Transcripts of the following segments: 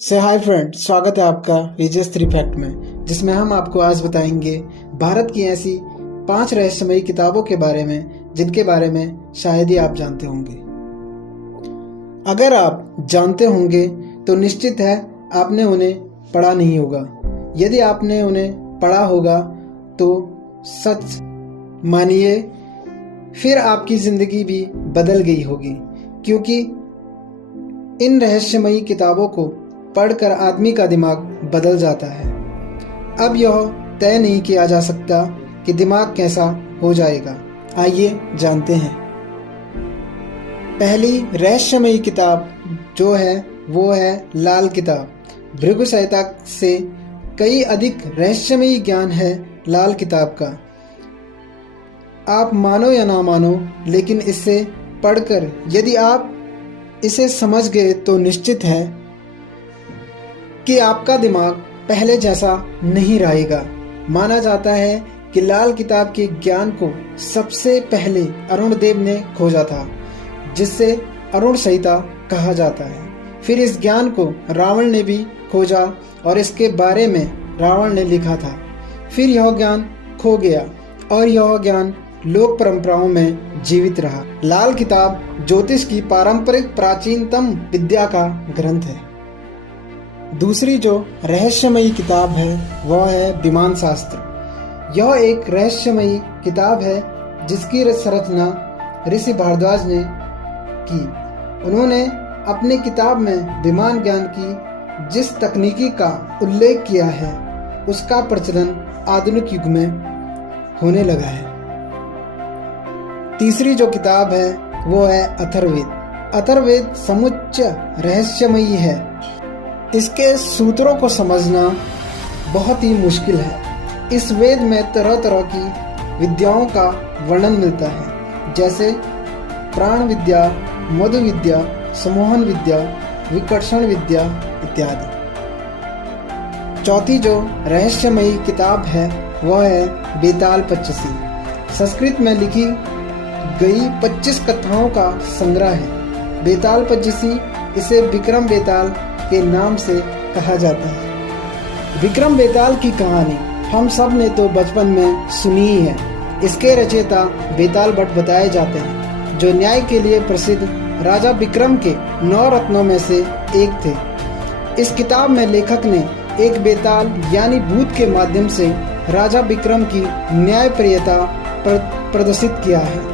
Hi friend, स्वागत है आपका रीजस 3 फैक्ट में, जिसमें हम आपको आज बताएंगे भारत की ऐसी 5 रहस्यमयी किताबों के बारे में जिनके बारे में शायद ही आप जानते होंगे। अगर आप जानते होंगे तो निश्चित है आपने उन्हें पढ़ा नहीं होगा। यदि आपने उन्हें पढ़ा होगा तो सच मानिए फिर आपकी ज़िंदगी भी बदल गई होगी, क्योंकि इन रहस्यमयी किताबों को पढ़कर आदमी का दिमाग बदल जाता है। अब यह तय नहीं किया जा सकता कि दिमाग कैसा हो जाएगा। आइए जानते हैं। पहली रहस्यमयी किताब जो है वो है लाल किताब। भृगु संहिता से कई अधिक रहस्यमयी ज्ञान है लाल किताब का। आप मानो या ना मानो, लेकिन इसे पढ़कर यदि आप इसे समझ गए तो निश्चित है कि आपका दिमाग पहले जैसा नहीं रहेगा। माना जाता है कि लाल किताब के ज्ञान को सबसे पहले अरुण देव ने खोजा था, जिससे अरुण संहिता कहा जाता है। फिर इस ज्ञान को रावण ने भी खोजा और इसके बारे में रावण ने लिखा था। फिर यह ज्ञान खो गया और यह ज्ञान लोक परंपराओं में जीवित रहा। लाल किताब ज्योतिष की पारंपरिक प्राचीनतम विद्या का ग्रंथ है। दूसरी जो रहस्यमयी किताब है वह है विमान शास्त्र। यह एक रहस्यमयी किताब है जिसकी संरचना ऋषि भारद्वाज ने की। उन्होंने अपनी किताब में विमान ज्ञान की जिस तकनीकी का उल्लेख किया है उसका प्रचलन आधुनिक युग में होने लगा है। तीसरी जो किताब है वो है अथर्ववेद। अथर्ववेद समुच्च रहस्यमयी है। इसके सूत्रों को समझना बहुत ही मुश्किल है। इस वेद में तरह तरह की विद्याओं का वर्णन मिलता है, जैसे प्राण विद्या, मधु विद्या, सम्मोहन विद्या, विकर्षण विद्या इत्यादि। चौथी जो रहस्यमयी किताब है वह है बेताल पच्चीसी। संस्कृत में लिखी गई 25 कथाओं का संग्रह है। बेताल पच्चीसी इसे विक्रम बेताल के नाम से कहा जाता है। विक्रम बेताल की कहानी हम सब ने तो बचपन में सुनी ही है। इसके रचयिता बेताल भट्ट बताए जाते हैं, जो न्याय के लिए प्रसिद्ध राजा विक्रम के 9 रत्नों में से एक थे। इस किताब में लेखक ने एक बेताल यानी भूत के माध्यम से राजा विक्रम की न्यायप्रियता प्रदर्शित किया है।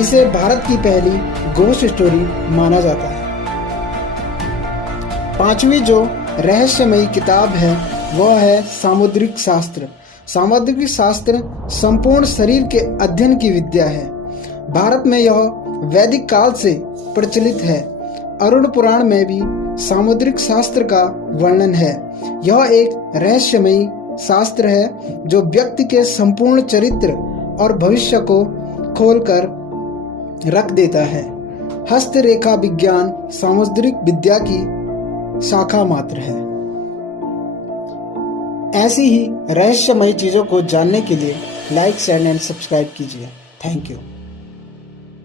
इसे भारत की पहली घोस्ट स्टोरी माना जाता है। पांचवी जो रहस्यमयी किताब है वह है सामुद्रिक शास्त्र। सामुद्रिक शास्त्र संपूर्ण शरीर के अध्ययन की विद्या है। भारत में यह वैदिक काल से प्रचलित है। अरुण पुराण में भी सामुद्रिक शास्त्र का वर्णन है। यह एक रहस्यमयी शास्त्र है जो व्यक्ति के संपूर्ण चरित्र और भविष्य को खोलकर रख देता है। हस्तरेखा विज्ञान सामुद्रिक विद्या की शाखा मात्र है। ऐसी ही रहस्यमयी चीजों को जानने के लिए लाइक, शेयर एंड सब्सक्राइब कीजिए। Thank you.